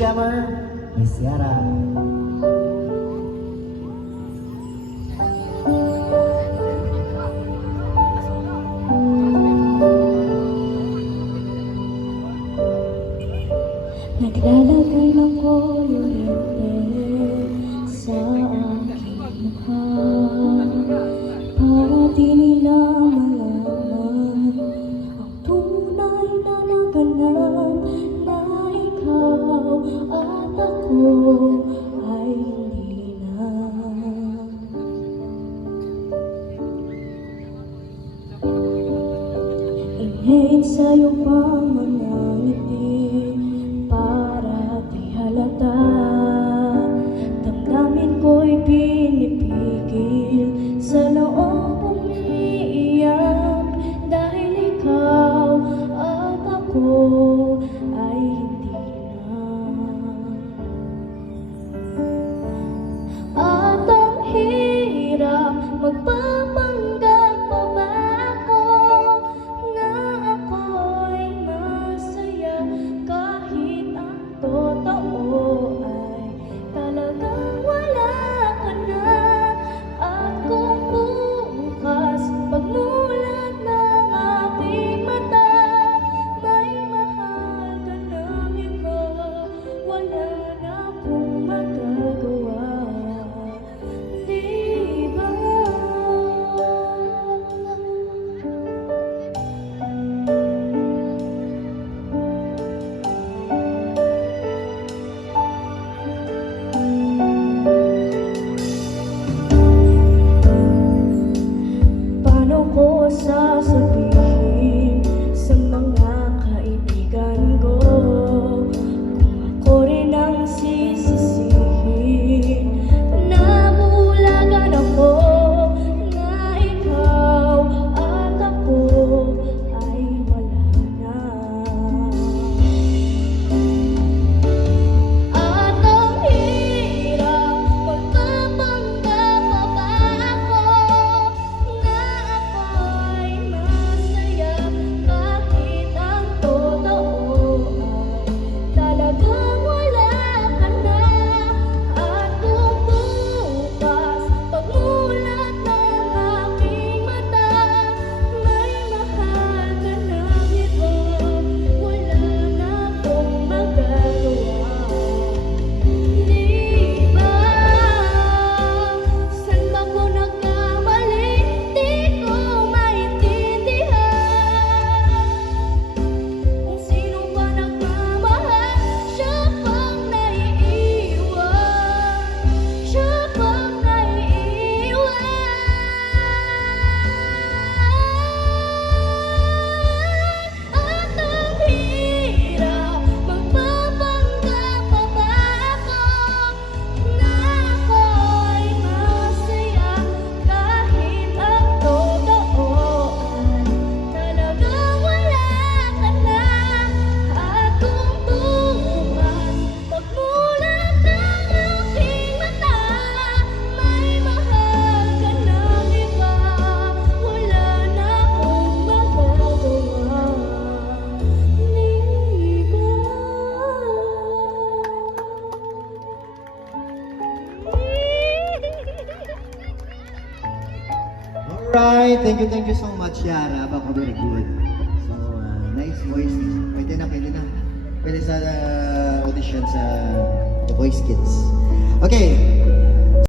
Jammer, Miss Yara. Naglalagay ng kolorete sa aking mukha para di nila malaman ang tunay na laganap na ikaw at ako ay hindi na. Inhale sa iyong pamangiti para di halata. Damdamin ko'y pinipigil sa loob umiiyak dahil ikaw at ako ay hindi na. At ang hirap magpapanggap pa ba ako na ako'y masaya kahit ang totoo ay talagang wala ka na. At kung bukas pagmulat ng aking mata may mahal ka ng iba, wala na akong magagawa, di ba? Paano ko sasabihin sa mga kaibigan ko kung ako rin ang sisisihin? Nabulagan ako na ikaw at ako ay wala na. At ang hirap magpapanggap pa ba ako na ako'y masaya kahit ang totoo ay talagang wala ka na. At kung bukas pagmulat ng aking mata may mahal ka ng iba, wala na akong magagawa, di ba? Saan ba ko nagkamali? Di ko maintindihan kung sino ba nagmamahal, siya pang naiiwan, siya pang naiiwan. At ang hirap magpapanggap pa ba ako na ako'y masaya kahit ang totoo ay talagang wala ka na. At kung bukas pagmulat ng aking mata may mahal ka ng iba, wala na akong magagawa, di ba? Alright, thank you so much, Yara. Baka very good. So, nice voice. Pwede na. Pwede sa audition sa The Voice Kids. Okay,